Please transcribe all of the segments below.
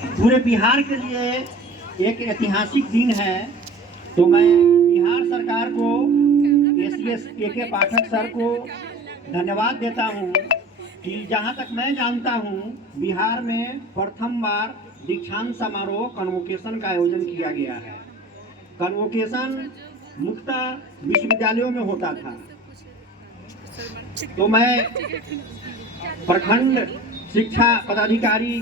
पूरे बिहार के लिए एक ऐतिहासिक दिन है। तो मैं बिहार सरकार को, एसीएस के पाठक सर को धन्यवाद देता हूँ कि जहाँ तक मैं जानता हूँ बिहार में प्रथम बार दीक्षांत समारोह कन्वोकेशन का आयोजन किया गया है। कन्वोकेशन मुख्यतः विश्वविद्यालयों में होता था। तो मैं प्रखंड शिक्षा पदाधिकारी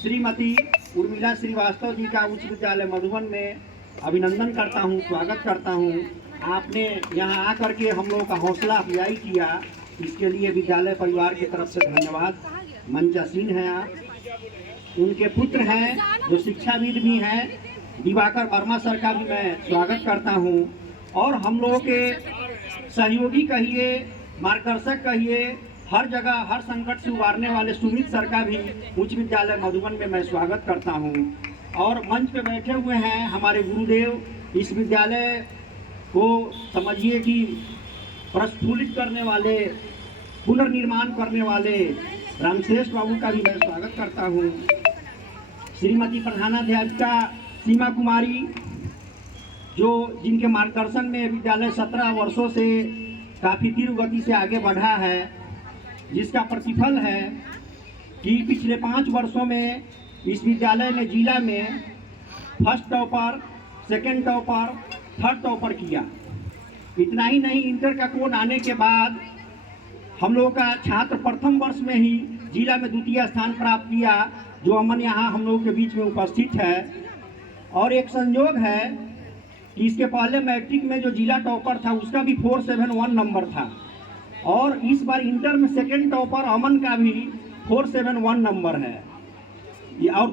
श्रीमती उर्मिला श्रीवास्तव जी का उच्च विद्यालय मधुबन में अभिनंदन करता हूं, स्वागत करता हूं। आपने यहां आकर के हम लोगों का हौसला अफजाई किया, इसके लिए विद्यालय परिवार की तरफ से धन्यवाद। मंचासीन हैं आप। उनके पुत्र हैं जो शिक्षाविद भी हैं, दिवाकर वर्मा सर का भी मैं स्वागत करता हूं। और हम लोगों के सहयोगी कहिए, मार्गदर्शक कहिए, हर जगह हर संकट से उबारने वाले सुमित सर का भी उच्च विद्यालय मधुबन में मैं स्वागत करता हूं। और मंच पे बैठे हुए हैं हमारे गुरुदेव, इस विद्यालय को समझिए कि प्रस्फुलित करने वाले, पुनर्निर्माण करने वाले रामश्रेष्ठ बाबू का भी मैं स्वागत करता हूं। श्रीमती प्रधानाध्यापिका सीमा कुमारी, जो जिनके मार्गदर्शन में विद्यालय 17 वर्षों से काफ़ी तीव्र गति से आगे बढ़ा है, जिसका प्रतिफल है कि पिछले 5 वर्षों में इस विद्यालय ने जिला में first topper, second topper, third topper किया। इतना ही नहीं, इंटर का कोड आने के बाद हम लोगों का छात्र प्रथम वर्ष में ही जिला में द्वितीय स्थान प्राप्त किया, जो अमन यहाँ हम लोगों के बीच में उपस्थित है। और एक संयोग है कि इसके पहले मैट्रिक में जो जिला टॉपर था उसका भी 471 नंबर था, और इस बार इंटर में सेकंड टॉपर अमन का भी 471 नंबर है। और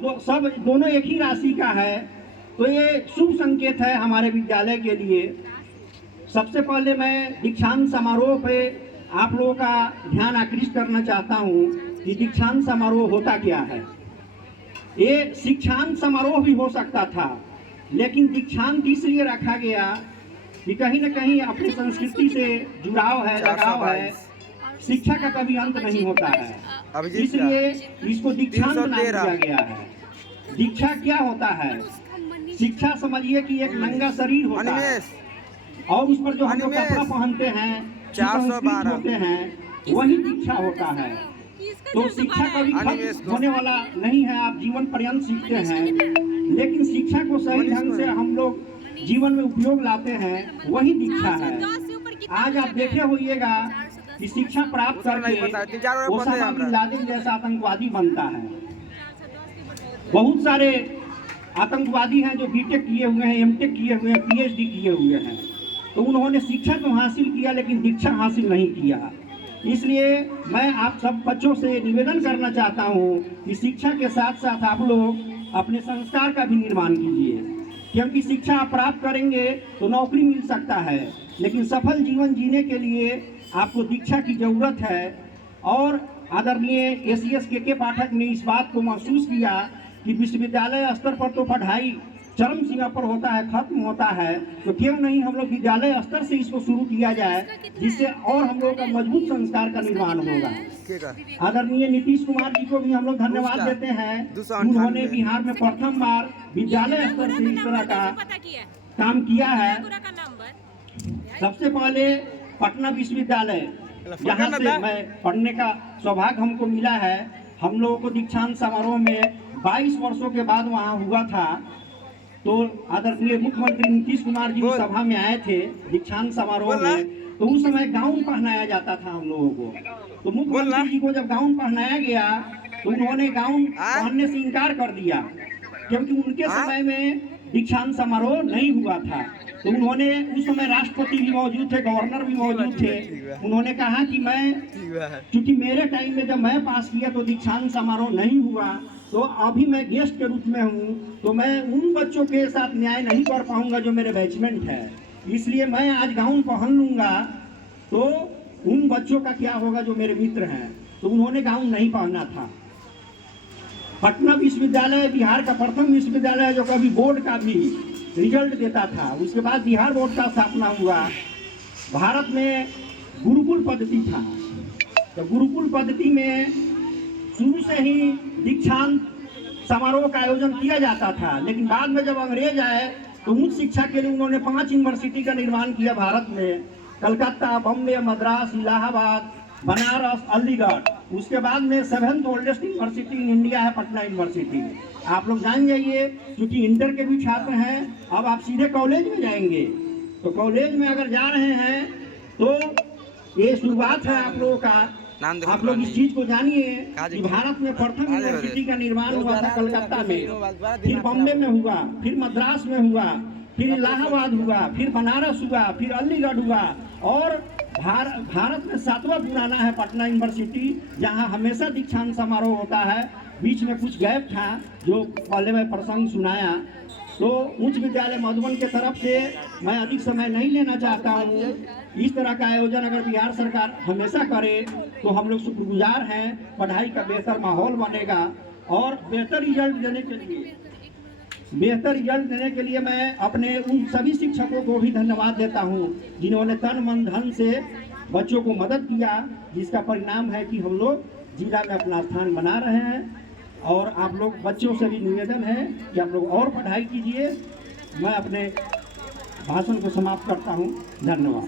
दोनों एक ही राशि का है। तो ये शुभ संकेत है हमारे विद्यालय के लिए। सबसे पहले मैं दीक्षांत समारोह पे आप लोगों का ध्यान आकृष्ट करना चाहता हूँ कि दीक्षांत समारोह होता क्या है। ये शिक्षांत समारोह भी हो सकता था, लेकिन दीक्षांत इसलिए रखा गया कि कहीं न कहीं अपनी संस्कृति से जुड़ाव है, लगाव है। शिक्षा का कभी अंत नहीं होता है, इसलिए इसको दीक्षांत नाम दिया गया है। दीक्षा क्या होता है? शिक्षा समझिए कि एक नंगा शरीर होता है, और उस पर जो हम लोग कपड़ा पहनते हैं, संस्कृत होते हैं, वही दीक्षा होता है। तो शिक्षा कभी खत्म होने वाला नहीं है, आप जीवन पर्यंत सीखते हैं। लेकिन शिक्षा को सही ढंग से हम लोग जीवन में उपयोग लाते हैं, वही दीक्षा है। आज आप देखे होइएगा कि शिक्षा प्राप्त करके ओसामा बिन लादेन जैसा आतंकवादी बनता है। बहुत सारे आतंकवादी हैं जो बीटेक किए हुए हैं, एमटेक किए हुए हैं, पीएचडी किए हुए हैं। तो उन्होंने शिक्षा तो हासिल किया, लेकिन दीक्षा हासिल नहीं किया। इसलिए मैं आप सब बच्चों से निवेदन करना चाहता हूँ कि शिक्षा के साथ साथ आप लोग अपने संस्कार का भी निर्माण कीजिए, क्योंकि शिक्षा आप प्राप्त करेंगे तो नौकरी मिल सकता है, लेकिन सफल जीवन जीने के लिए आपको दीक्षा की जरूरत है। और आदरणीय एसीएस के पाठक ने इस बात को महसूस किया कि विश्वविद्यालय स्तर पर तो पढ़ाई चरम सीमा पर होता है, खत्म होता है, तो क्यों नहीं हम लोग विद्यालय स्तर से इसको शुरू किया जाए, जिससे और हम लोगों का मजबूत संस्कार का निर्माण होगा। आदरणीय नीतीश कुमार जी को भी हम लोग धन्यवाद देते हैं, उन्होंने बिहार में प्रथम बार विद्यालय स्तर से इस तरह का काम किया है। सबसे पहले पटना विश्वविद्यालय, यहाँ से मैं पढ़ने का सौभाग्य हमको मिला है। हम लोगों को दीक्षांत समारोह में 22 वर्षों के बाद वहाँ हुआ था। तो आदरणीय मुख्यमंत्री नीतीश कुमार जी सभा में आए थे दीक्षांत समारोह में, तो उस समय गाउन पहनाया जाता था हम लोगों को। तो मुख्यमंत्री जी को जब गाउन पहनाया गया तो उन्होंने गाउन पहनने से इनकार कर दिया, क्योंकि उनके समय में दीक्षांत समारोह नहीं हुआ था। तो उन्होंने, उस समय राष्ट्रपति भी मौजूद थे, गवर्नर भी मौजूद थे, उन्होंने कहा कि क्योंकि मेरे टाइम में जब मैं पास किया तो दीक्षांत समारोह नहीं हुआ, तो अभी मैं गेस्ट के रूप में हूँ, तो मैं उन बच्चों के साथ न्याय नहीं कर पाऊंगा जो मेरे बैचमेंट है, इसलिए मैं आज गाउन पहन लूंगा, तो उन बच्चों का क्या होगा जो मेरे मित्र हैं। तो उन्होंने गाउन नहीं पहना था। पटना विश्वविद्यालय बिहार का प्रथम विश्वविद्यालय जो कभी बोर्ड का भी रिजल्ट देता था। उसके बाद बिहार बोर्ड का स्थापना हुआ। भारत में गुरुकुल पद्धति था, तो गुरुकुल पद्धति में शुरू से ही दीक्षांत समारोह का आयोजन किया जाता था, लेकिन बाद में जब अंग्रेज आए तो उच्च शिक्षा के लिए उन्होंने 5 यूनिवर्सिटी का निर्माण किया भारत में, कलकत्ता, बम्बे, मद्रास, इलाहाबाद, बनारस, अलीगढ़। उसके बाद में 7th oldest university in India है पटना यूनिवर्सिटी। आप लोग जान जाइए, क्योंकि इंटर के भी छात्र हैं, अब आप सीधे कॉलेज में जाएंगे, तो कॉलेज में अगर जा रहे हैं तो ये शुरुआत है आप लोगों का। आप लोग इस चीज को जानिए कि भारत में प्रथम यूनिवर्सिटी का निर्माण हुआ था कलकत्ता में, फिर बॉम्बे में हुआ, फिर मद्रास में हुआ, फिर इलाहाबाद हुआ, फिर बनारस हुआ, फिर अलीगढ़ हुआ, और भारत में 7वां पुराना है पटना यूनिवर्सिटी, जहां हमेशा दीक्षांत समारोह होता है। बीच में कुछ गैप था जो पहले मैं प्रसंग सुनाया। तो उच्च विद्यालय मधुबन के तरफ से मैं अधिक समय नहीं लेना चाहता हूँ। इस तरह का आयोजन अगर बिहार सरकार हमेशा करे तो हम लोग शुक्रगुजार हैं, पढ़ाई का बेहतर माहौल बनेगा, और बेहतर रिजल्ट देने के लिए मैं अपने उन सभी शिक्षकों को भी धन्यवाद देता हूं जिन्होंने तन मन धन से बच्चों को मदद किया, जिसका परिणाम है कि हम लोग जिला में अपना स्थान बना रहे हैं। और आप लोग बच्चों से भी निवेदन है कि आप लोग और पढ़ाई कीजिए। मैं अपने भाषण को समाप्त करता हूं। धन्यवाद।